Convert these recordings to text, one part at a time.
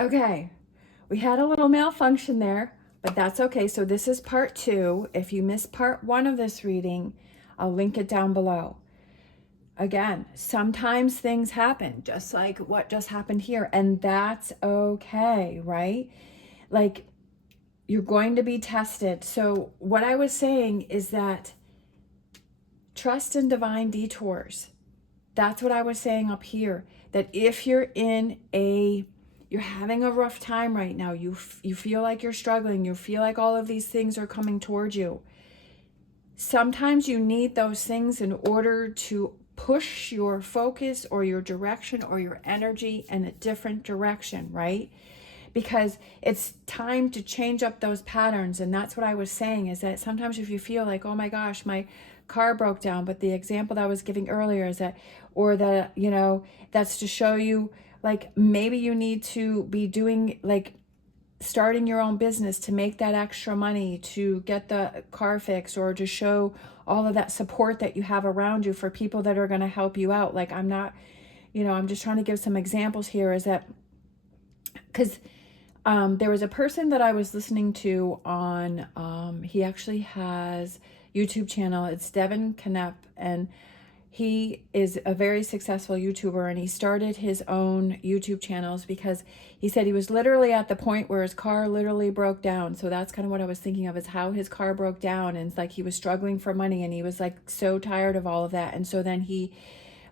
Okay, we had a little malfunction there, but that's okay. So this is part 2. If you missed part 1 of this reading, I'll link it down below. Again, sometimes things happen, just like what just happened here, and that's okay, right? Like, you're going to be tested. So what I was saying is that trust in divine detours. That's what I was saying up here, that if you're you're having a rough time right now, you feel like you're struggling, you feel like all of these things are coming towards you. Sometimes you need those things in order to push your focus or your direction or your energy in a different direction, right? Because it's time to change up those patterns. And that's what I was saying, is that sometimes if you feel like, oh my gosh, my car broke down, but the example that I was giving earlier is that, or that, that's to show you, like, maybe you need to be doing, like, starting your own business to make that extra money to get the car fixed, or to show all of that support that you have around you for people that are going to help you out. Like, I'm not, I'm just trying to give some examples here, is that because there was a person that I was listening to on, he actually has YouTube channel. It's Devin Knepp, and he is a very successful YouTuber, and he started his own YouTube channels because he said he was literally at the point where his car literally broke down. So that's kind of what I was thinking of, is how his car broke down, and it's like he was struggling for money, and he was like so tired of all of that. And so then he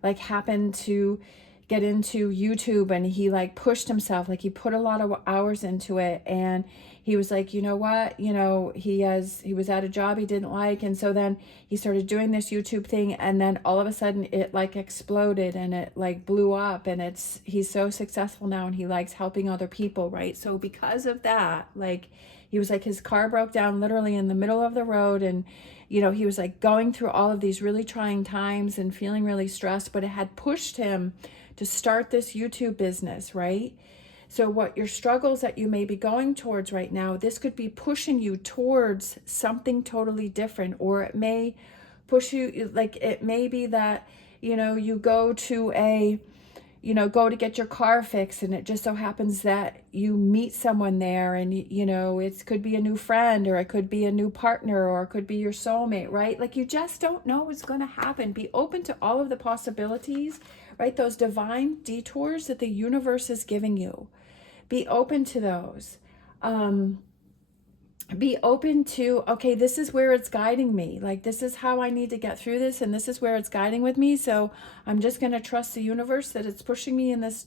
like happened to get into YouTube, and he like pushed himself, like he put a lot of hours into it, and he was like, you know what, he was at a job he didn't like, and so then he started doing this YouTube thing, and then all of a sudden it like exploded, and it like blew up, and he's so successful now, and he likes helping other people, right? So because of that, like, he was like, his car broke down literally in the middle of the road, and he was like going through all of these really trying times and feeling really stressed, but it had pushed him to start this YouTube business, right? So what your struggles that you may be going towards right now, this could be pushing you towards something totally different, or it may push you, like, it may be that, you go to go to get your car fixed, and it just so happens that you meet someone there, and it could be a new friend, or it could be a new partner, or it could be your soulmate, right? Like, you just don't know what's going to happen. Be open to all of the possibilities, right? Those divine detours that the universe is giving you. Be open to those. Be open to, okay, this is where it's guiding me. Like, this is how I need to get through this, and this is where it's guiding with me. So I'm just going to trust the universe that it's pushing me in this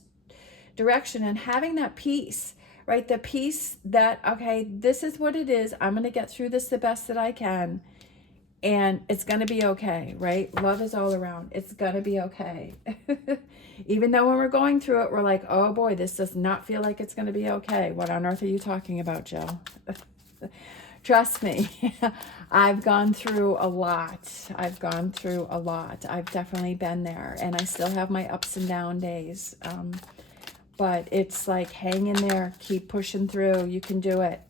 direction, and having that peace, right? The peace that, okay, this is what it is. I'm going to get through this the best that I can, and it's going to be okay, right? Love is all around. It's going to be okay. Even though when we're going through it, we're like, oh boy, this does not feel like it's going to be okay. What on earth are you talking about, Jill? Trust me, I've gone through a lot. I've definitely been there, and I still have my ups and down days. But it's like, hang in there, keep pushing through. You can do it.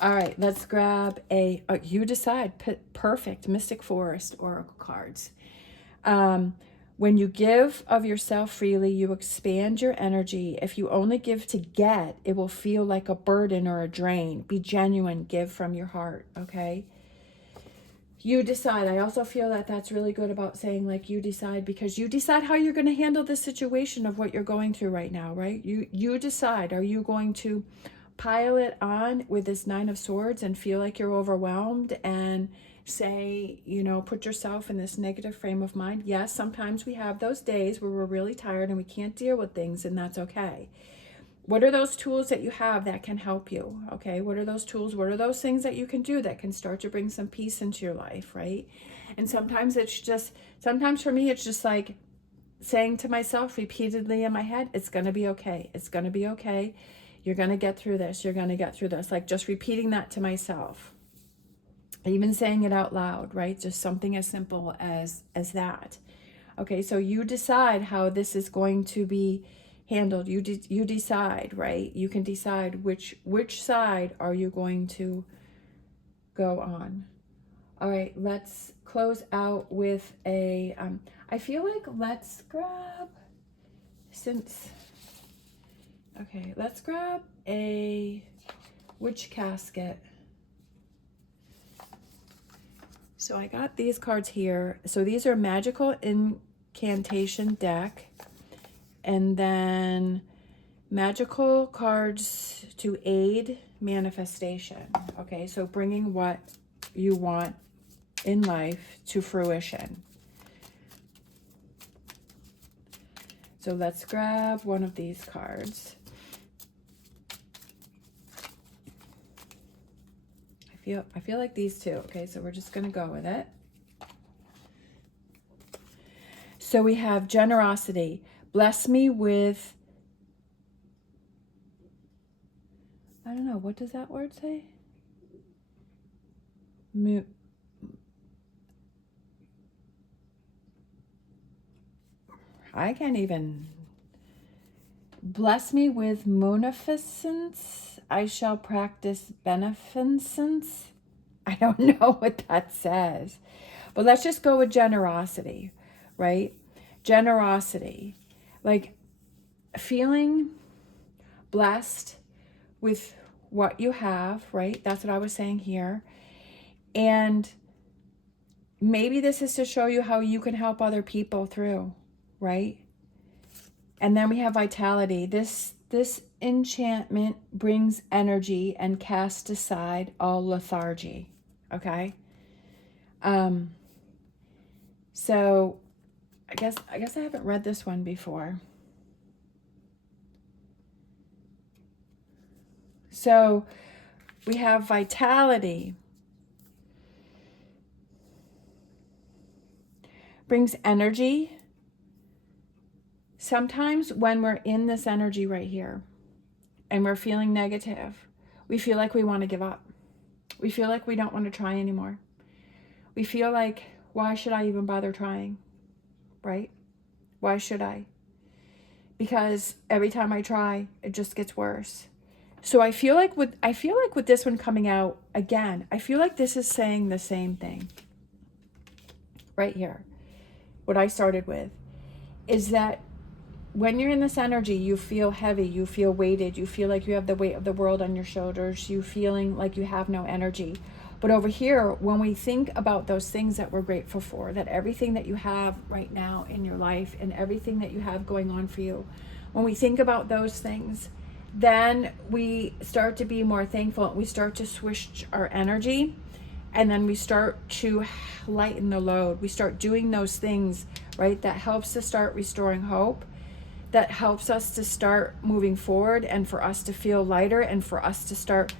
All right, let's grab you decide. Perfect Mystic Forest Oracle cards. When you give of yourself freely, you expand your energy. If you only give to get, it will feel like a burden or a drain. Be genuine, give from your heart, okay? You decide. I also feel that that's really good about saying, like, you decide, because you decide how you're going to handle the situation of what you're going through right now, right? You decide. Are you going to pile it on with this Nine of Swords and feel like you're overwhelmed and say, put yourself in this negative frame of mind? Yes, sometimes we have those days where we're really tired and we can't deal with things, and that's okay. What are those tools that you have that can help you? Okay, what are those tools? What are those things that you can do that can start to bring some peace into your life, right? And sometimes for me, it's just like saying to myself repeatedly in my head, it's going to be okay. It's going to be okay. You're going to get through this. You're going to get through this. Like, just repeating that to myself. Even saying it out loud, right? Just something as simple as that. Okay, so you decide how this is going to be handled. You decide, right? You can decide which side are you going to go on. All right, let's close out with a I feel like let's grab, since Okay, let's grab a witch casket. So I got these cards here. So these are magical incantation deck. And then magical cards to aid manifestation. Okay, so bringing what you want in life to fruition. So let's grab one of these cards. I feel like these two. Okay, so we're just going to go with it. So we have generosity. Bless me with, I don't know, what does that word say? I can't even. Bless me with munificence. I shall practice beneficence. I don't know what that says. But let's just go with generosity, right? Generosity. Like feeling blessed with what you have, right? That's what I was saying here. And maybe this is to show you how you can help other people through, right? And then we have vitality. This enchantment brings energy and casts aside all lethargy. Okay. So I guess I haven't read this one before. So we have vitality. Brings energy. Sometimes when we're in this energy right here and we're feeling negative, we feel like we want to give up. We feel like we don't want to try anymore. We feel like, why should I even bother trying? Right? Why should I? Because every time I try, it just gets worse. So I feel like with this one coming out again, I feel like this is saying the same thing. Right here. What I started with is that when you're in this energy, you feel heavy, you feel weighted, you feel like you have the weight of the world on your shoulders, you feeling like you have no energy. But over here, when we think about those things that we're grateful for, that everything that you have right now in your life and everything that you have going on for you, when we think about those things, then we start to be more thankful. We start to switch our energy, and then we start to lighten the load. We start doing those things, right, that helps to start restoring hope, that helps us to start moving forward and for us to feel lighter and for us to start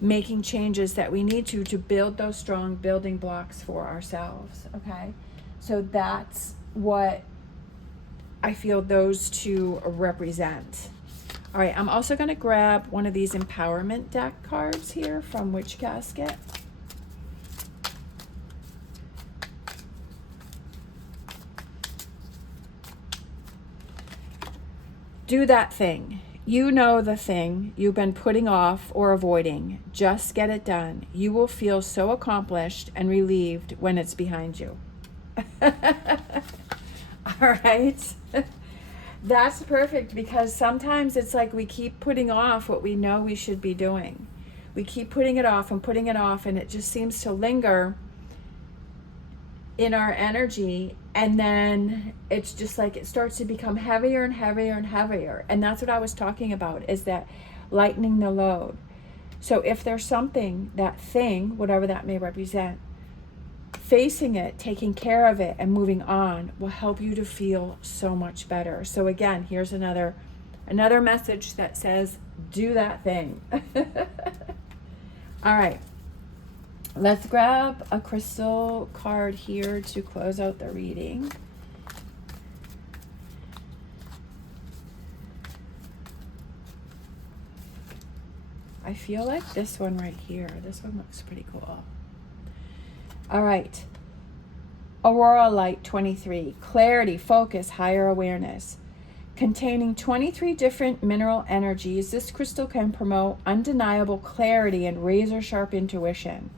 making changes that we need to build those strong building blocks for ourselves, okay? So that's what I feel those two represent. All right, I'm also going to grab one of these empowerment deck cards here from Witch Casket. Do that thing. You know the thing you've been putting off or avoiding. Just get it done. You will feel so accomplished and relieved when it's behind you. All right. That's perfect, because sometimes it's like we keep putting off what we know we should be doing. We keep putting it off, and it just seems to linger in our energy, and then it's just like it starts to become heavier and heavier and heavier. And that's what I was talking about, is that lightening the load. So if there's something, that thing, whatever that may represent, facing it, taking care of it, and moving on will help you to feel so much better. So again, here's another message that says, do that thing. All right. Let's grab a crystal card here to close out the reading. I feel like this one right here. This one looks pretty cool. All right. Aurora Light 23. Clarity, focus, higher awareness. Containing 23 different mineral energies, this crystal can promote undeniable clarity and razor-sharp intuition.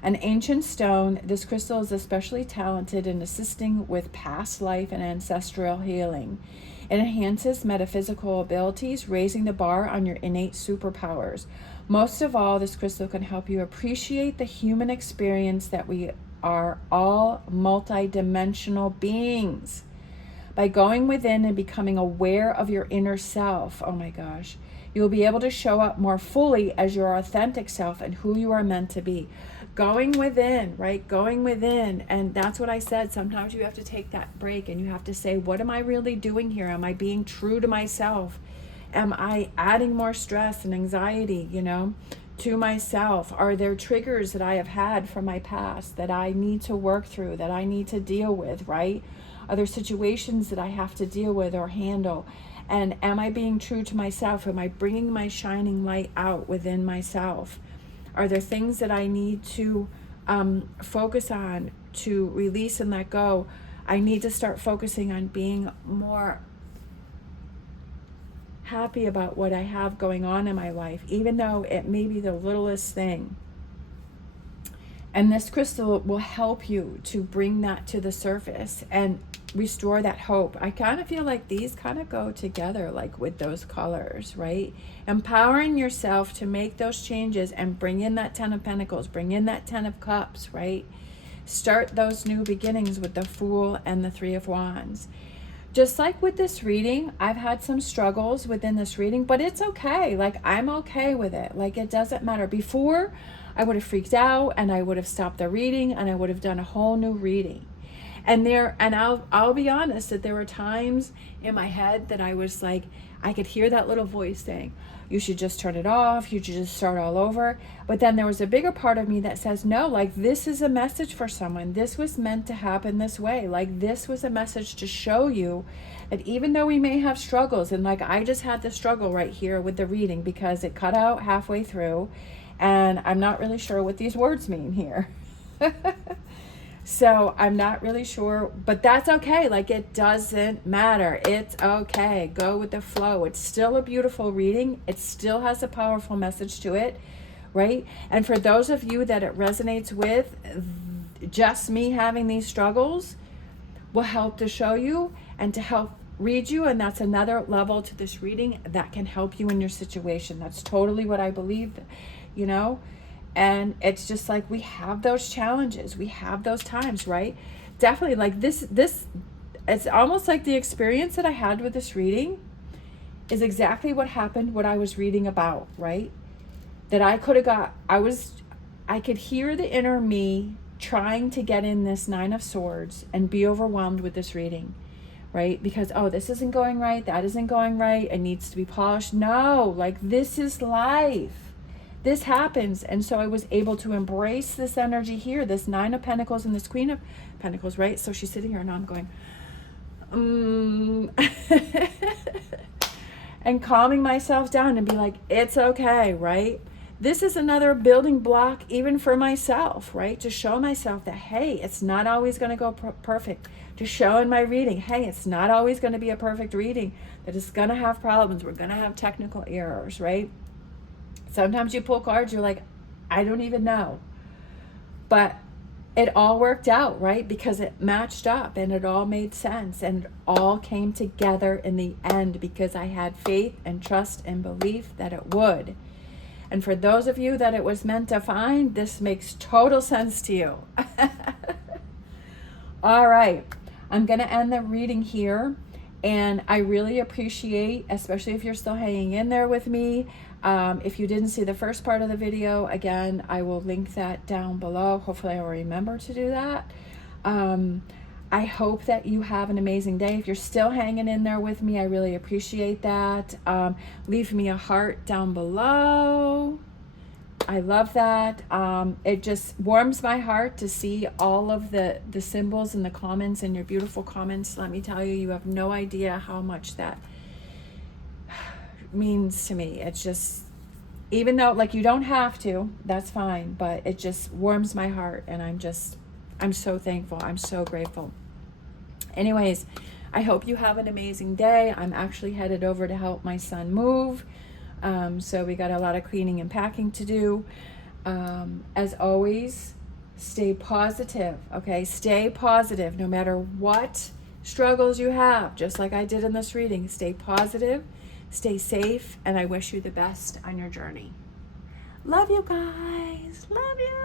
An ancient stone, this crystal is especially talented in assisting with past life and ancestral healing. It enhances metaphysical abilities, raising the bar on your innate superpowers. Most of all, this crystal can help you appreciate the human experience, that we are all multidimensional beings. By going within and becoming aware of your inner self, oh my gosh, you will be able to show up more fully as your authentic self and who you are meant to be. Going within, right? Going within. And that's what I said. Sometimes you have to take that break and you have to say, what am I really doing here? Am I being true to myself? Am I adding more stress and anxiety, to myself? Are there triggers that I have had from my past that I need to work through, that I need to deal with, right? Are there situations that I have to deal with or handle? And am I being true to myself? Am I bringing my shining light out within myself? Are there things that I need to focus on, to release and let go? I need to start focusing on being more happy about what I have going on in my life, even though it may be the littlest thing. And this crystal will help you to bring that to the surface and restore that hope. I kind of feel like these kind of go together, like with those colors, right? Empowering yourself to make those changes and bring in that 10 of Pentacles, bring in that 10 of Cups, right? Start those new beginnings with the Fool and the 3 of Wands. Just like with this reading, I've had some struggles within this reading, but it's okay. Like, I'm okay with it. Like, it doesn't matter. Before, I would have freaked out and I would have stopped the reading and I would have done a whole new reading. And I'll be honest that there were times in my head that I was like, I could hear that little voice saying, you should just turn it off, you should just start all over. But then there was a bigger part of me that says, no, like, this is a message for someone. This was meant to happen this way. Like, this was a message to show you that even though we may have struggles, and like I just had the struggle right here with the reading because it cut out halfway through and I'm not really sure what these words mean here. So I'm not really sure, but that's okay. Like, it doesn't matter. It's okay. Go with the flow. It's still a beautiful reading. It still has a powerful message to it, right? And for those of you that it resonates with, just me having these struggles will help to show you and to help read you. And that's another level to this reading that can help you in your situation. That's totally what I believe, And it's just like, we have those challenges. We have those times, right? Definitely, like this, it's almost like the experience that I had with this reading is exactly what happened, what I was reading about, right? That I could hear the inner me trying to get in this 9 of Swords and be overwhelmed with this reading, right? Because, oh, this isn't going right. That isn't going right. It needs to be polished. No, like, this is life. This happens. And so I was able to embrace this energy here, this 9 of Pentacles and this Queen of Pentacles, right? So she's sitting here and I'm going, and calming myself down and be like, it's okay, right? This is another building block even for myself, right? To show myself that, hey, it's not always going to go perfect. To show in my reading, hey, it's not always going to be a perfect reading, that it's going to have problems. We're going to have technical errors, right? Sometimes you pull cards, you're like, I don't even know. But it all worked out, right? Because it matched up and it all made sense and it all came together in the end because I had faith and trust and belief that it would. And for those of you that it was meant to find, this makes total sense to you. All right, I'm going to end the reading here. And I really appreciate, especially if you're still hanging in there with me. If you didn't see the first part of the video, again, I will link that down below. Hopefully I will remember to do that. I hope that you have an amazing day. If you're still hanging in there with me, I really appreciate that. Leave me a heart down below. I love that. It just warms my heart to see all of the symbols and the comments and your beautiful comments. Let me tell you, you have no idea how much that means to me. It's just, even though, like, you don't have to, that's fine, but it just warms my heart and I'm so thankful. I'm so grateful. Anyways, I hope you have an amazing day. I'm actually headed over to help my son move. So we got a lot of cleaning and packing to do. As always, stay positive, okay? Stay positive no matter what struggles you have, just like I did in this reading. Stay positive, stay safe, and I wish you the best on your journey. Love you guys. Love you.